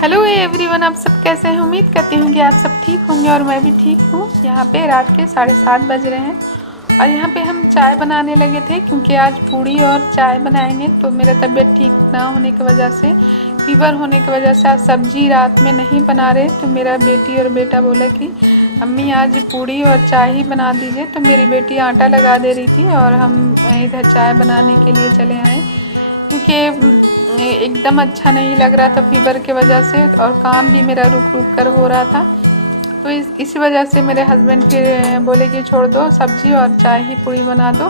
Hello everyone, आप सब कैसे हैं। उम्मीद करती हूँ कि आप सब ठीक होंगे और मैं भी ठीक हूँ। यहाँ पे रात के 7:30 बज रहे हैं और यहाँ पे हम चाय बनाने लगे थे क्योंकि आज पूड़ी और चाय बनाएंगे। तो मेरा तबीयत ठीक ना होने की वजह से, फीवर होने की वजह से आज सब्जी रात में नहीं बना रहे। तो मेरा बेटी और बेटा बोला कि अम्मी आज पूड़ी और चाय ही बना दीजिए। तो मेरी बेटी आटा लगा दे रही थी और हम इधर चाय बनाने के लिए चले आए क्योंकि एकदम अच्छा नहीं लग रहा था फीवर की वजह से और काम भी मेरा रुक रुक कर हो रहा था। तो इसी वजह से मेरे हस्बैंड फिर बोले कि छोड़ दो, सब्जी और चाय ही पूड़ी बना दो।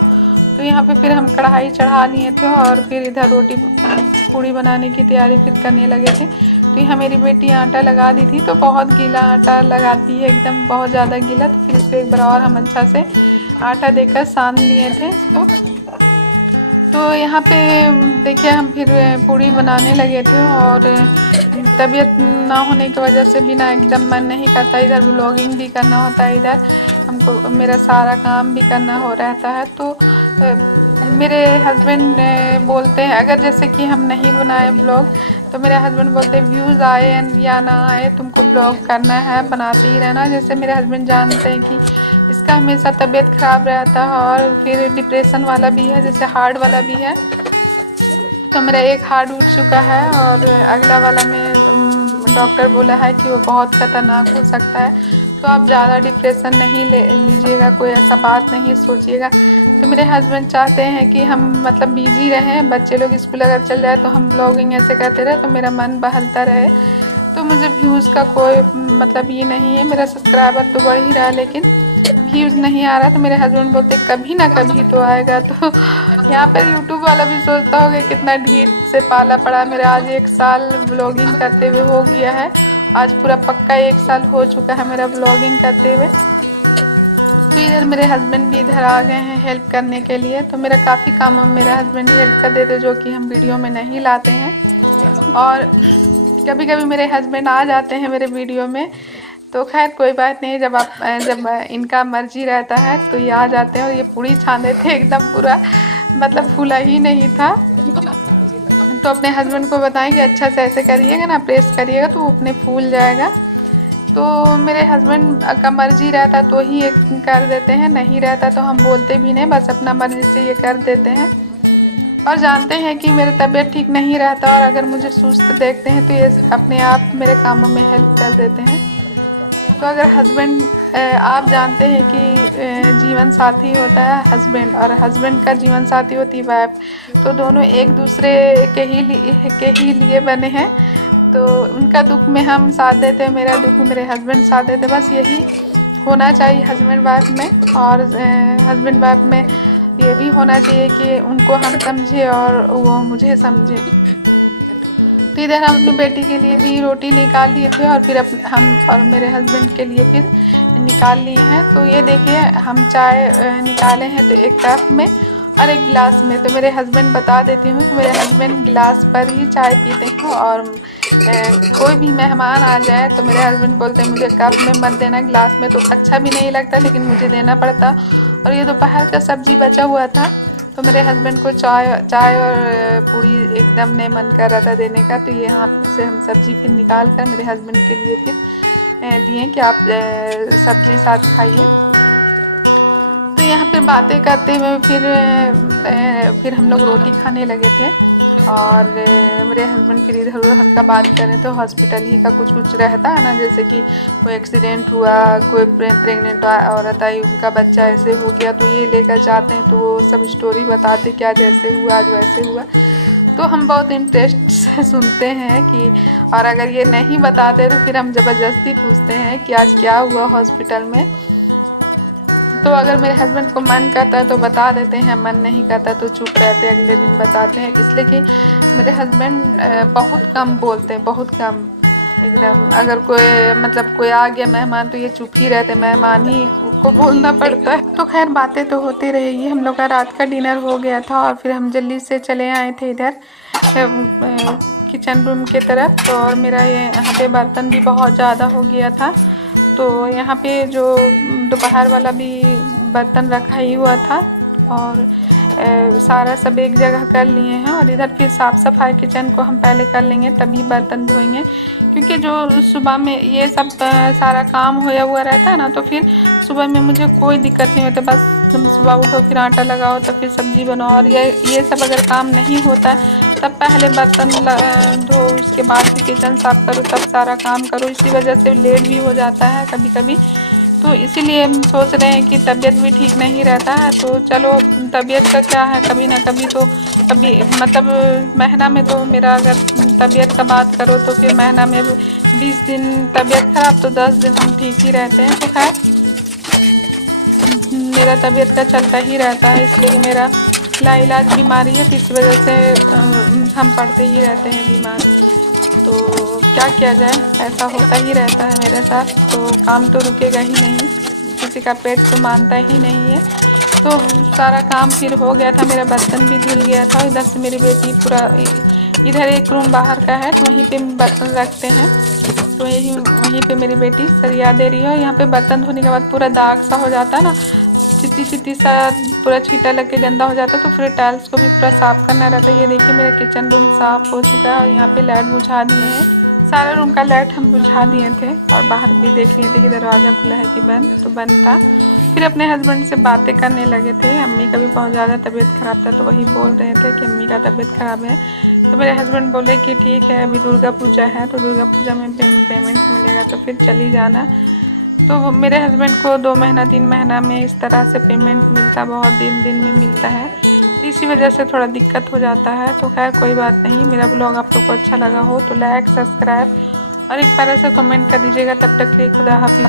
तो यहाँ पे फिर हम कढ़ाई चढ़ा लिए थे और फिर इधर रोटी पूड़ी बनाने की तैयारी फिर करने लगे थे। तो यहाँ मेरी बेटी आटा लगा दी थी, तो बहुत गीला आटा लगाती है, एकदम बहुत ज़्यादा गीला। तो फिर इसको एक बार और हम अच्छा से आटा देकर सान लिए थे इसको। तो यहाँ पे देखिए हम फिर पूड़ी बनाने लगे थे और तबीयत ना होने की वजह से भी ना एकदम मन नहीं करता, इधर व्लॉगिंग भी करना होता है, इधर हमको मेरा सारा काम भी करना हो रहता है। तो मेरे हस्बैंड बोलते हैं, अगर जैसे कि हम नहीं बनाए ब्लॉग तो मेरे हस्बैंड बोलते हैं व्यूज़ आए या ना आए तुमको ब्लॉग करना है, बनाते ही रहना। जैसे मेरे हस्बैंड जानते हैं कि इसका हमेशा तबीयत ख़राब रहता है और फिर डिप्रेशन वाला भी है, जैसे हार्ट वाला भी है। तो मेरा एक हार्ट उठ चुका है और अगला वाला में डॉक्टर बोला है कि वो बहुत ख़तरनाक हो सकता है। तो आप ज़्यादा डिप्रेशन नहीं लीजिएगा, कोई ऐसा बात नहीं सोचिएगा। तो मेरे हस्बैंड चाहते हैं कि हम मतलब बिजी रहें, बच्चे लोग स्कूल अगर चल जाए तो हम ब्लॉगिंग ऐसे करते रहे तो मेरा मन बहलता रहे। तो मुझे व्यूज़ का कोई मतलब ये नहीं है, मेरा सब्सक्राइबर तो बढ़ ही रहा है लेकिन व्यूज़ नहीं आ रहा। तो मेरे हस्बैंड बोलते कभी ना कभी तो आएगा। तो यहाँ पर यूट्यूब वाला भी सोचता होगा कितना ढीठ से पाला पड़ा। मेरा आज 1 साल व्लॉगिंग करते हुए हो गया है, आज पूरा पक्का 1 साल हो चुका है मेरा व्लॉगिंग करते हुए। तो इधर मेरे हस्बैंड भी इधर आ गए हैं हेल्प करने के लिए। तो मेरा काफ़ी काम मेरा हस्बैंड ही हेल्प कर देते जो कि हम वीडियो में नहीं लाते हैं। और कभी कभी मेरे हस्बैंड आ जाते हैं मेरे वीडियो में, तो खैर कोई बात नहीं, जब इनका मर्जी रहता है तो ये आ जाते हैं। और ये पूड़ी छाने थे, एकदम पूरा मतलब फूला ही नहीं था। तो अपने हस्बैंड को बताएं कि अच्छा से ऐसे करिएगा ना, प्रेस करिएगा तो वो अपने फूल जाएगा। तो मेरे हस्बैंड का मर्जी रहता तो ही ये कर देते हैं, नहीं रहता तो हम बोलते भी नहीं, बस अपना मर्जी से ये कर देते हैं। और जानते हैं कि मेरा तबीयत ठीक नहीं रहता और अगर मुझे सुस्त देखते हैं तो ये अपने आप मेरे कामों में हेल्प कर देते हैं। तो अगर हस्बैंड, आप जानते हैं कि जीवन साथी होता है हस्बैंड और हस्बैंड का जीवन साथी होती है वाइफ, तो दोनों एक दूसरे के ही लिए बने हैं। तो उनका दुख में हम साथ देते हैं, मेरा दुख में मेरे हस्बैंड साथ देते हैं। बस यही होना चाहिए हस्बैंड वाइफ में। और हस्बैंड वाइफ में ये भी होना चाहिए कि उनको हम समझे और वो मुझे समझे। तो इधर हम अपनी बेटी के लिए भी रोटी निकाल लिए थे और फिर हम और मेरे हस्बैंड के लिए फिर निकाल लिए हैं। तो ये देखिए हम चाय निकाले हैं तो एक कप में और एक गिलास में। तो मेरे हस्बैंड बता देती हूँ कि मेरे हस्बैंड गिलास पर ही चाय पीते हैं और कोई भी मेहमान आ जाए तो मेरे हस्बैंड बोलते हैं मुझे कप में मत देना, गिलास में तो अच्छा भी नहीं लगता लेकिन मुझे देना पड़ता। और ये दोपहर का सब्जी बचा हुआ था तो मेरे हस्बैंड को चाय और पूड़ी एकदम ने मन कर रहा था देने का। तो यहाँ से हम सब्जी फिर निकाल कर मेरे हस्बैंड के लिए फिर दिए कि आप सब्जी साथ खाइए। तो यहाँ पे बातें करते हुए फिर हम लोग रोटी खाने लगे थे और मेरे हस्बैंड फिर इधर उधर का बात करें तो हॉस्पिटल ही का कुछ कुछ रहता है ना, जैसे कि कोई एक्सीडेंट हुआ, कोई प्रेग्नेंट औरत आई, उनका बच्चा ऐसे हो गया तो ये लेकर जाते हैं तो वो सब स्टोरी बताते क्या जैसे हुआ आज वैसे हुआ। तो हम बहुत इंटरेस्ट से सुनते हैं कि, और अगर ये नहीं बताते तो फिर हम ज़बरदस्ती पूछते हैं कि आज क्या हुआ हॉस्पिटल में। तो अगर मेरे हस्बैंड को मन करता है तो बता देते हैं, मन नहीं करता तो चुप रहते हैं, अगले दिन बताते हैं। इसलिए कि मेरे हस्बैंड बहुत कम बोलते हैं, बहुत कम एकदम। अगर कोई आ गया मेहमान तो ये चुप ही रहते, मेहमान ही को बोलना पड़ता है। तो खैर बातें तो होती रहेगी। हम लोग का रात का डिनर हो गया था और फिर हम जल्दी से चले आए थे इधर किचन रूम की तरफ। तो और मेरा ये यहाँ पे बर्तन भी बहुत ज़्यादा हो गया था तो यहाँ पे जो दोपहर वाला भी बर्तन रखा ही हुआ था और सारा सब एक जगह कर लिए हैं और इधर फिर साफ़ सफाई किचन को हम पहले कर लेंगे तभी बर्तन धोएंगे, क्योंकि जो सुबह में ये सब सारा काम होया हुआ रहता है ना, तो फिर सुबह में मुझे कोई दिक्कत नहीं होती। बस तुम सुबह उठो, फिर आटा लगाओ, तो फिर सब्ज़ी बनाओ, और ये सब अगर काम नहीं होता तब पहले बर्तन धो, उसके बाद फिर किचन साफ़ करो, तब सारा काम करो। इसी वजह से लेट भी हो जाता है कभी कभी। तो इसीलिए हम सोच रहे हैं कि तबीयत भी ठीक नहीं रहता है, तो चलो तबीयत का क्या है, कभी ना कभी तो कभी मतलब महीना में तो मेरा अगर तबीयत का बात करो तो फिर महीना में 20 दिन तबीयत ख़राब तो 10 दिन हम ठीक ही रहते हैं। तो खैर मेरा तबीयत का चलता ही रहता है, इसलिए मेरा लाइलाज बीमारी है, तो इस वजह से हम पड़ते ही रहते हैं बीमार। तो क्या किया जाए, ऐसा होता ही रहता है मेरे साथ, तो काम तो रुकेगा ही नहीं, किसी का पेट तो मानता ही नहीं है। तो सारा काम फिर हो गया था, मेरा बर्तन भी धुल गया था। इधर से मेरी बेटी पूरा, इधर एक रूम बाहर का है तो वहीं पे बर्तन रखते हैं, तो वहीं पे मेरी बेटी सरिया दे रही है। यहाँ पे बर्तन धोने के बाद पूरा दाग सा हो जाता है ना, चित्ती चित्ती सा पूरा छींटा लग के गंदा हो जाता है, तो फिर टाइल्स को भी पूरा साफ़ करना रहता है। ये देखिए मेरा किचन रूम साफ़ हो चुका है और यहाँ पे लाइट बुझा दिए हैं, सारा रूम का लाइट हम बुझा दिए थे और बाहर भी देख लिए थे कि दरवाज़ा खुला है कि बंद, तो बंद था। फिर अपने हस्बैंड से बातें करने लगे थे। अम्मी का भी बहुत ज़्यादा तबीयत ख़राब था, तो वही बोल रहे थे कि अम्मी का तबीयत ख़राब है। तो मेरे हस्बैंड बोले कि ठीक है, अभी दुर्गा पूजा है तो दुर्गा पूजा में पेमेंट मिलेगा तो फिर चली जाना। तो मेरे हस्बैंड को 2 महीना 3 महीना में इस तरह से पेमेंट मिलता, बहुत दिन में मिलता है, तो इसी वजह से थोड़ा दिक्कत हो जाता है। तो खैर कोई बात नहीं। मेरा ब्लॉग आप लोग को अच्छा लगा हो तो लाइक, सब्सक्राइब और एक प्यारा सा कमेंट कर दीजिएगा। तब तक के लिए खुदा हाफिज़।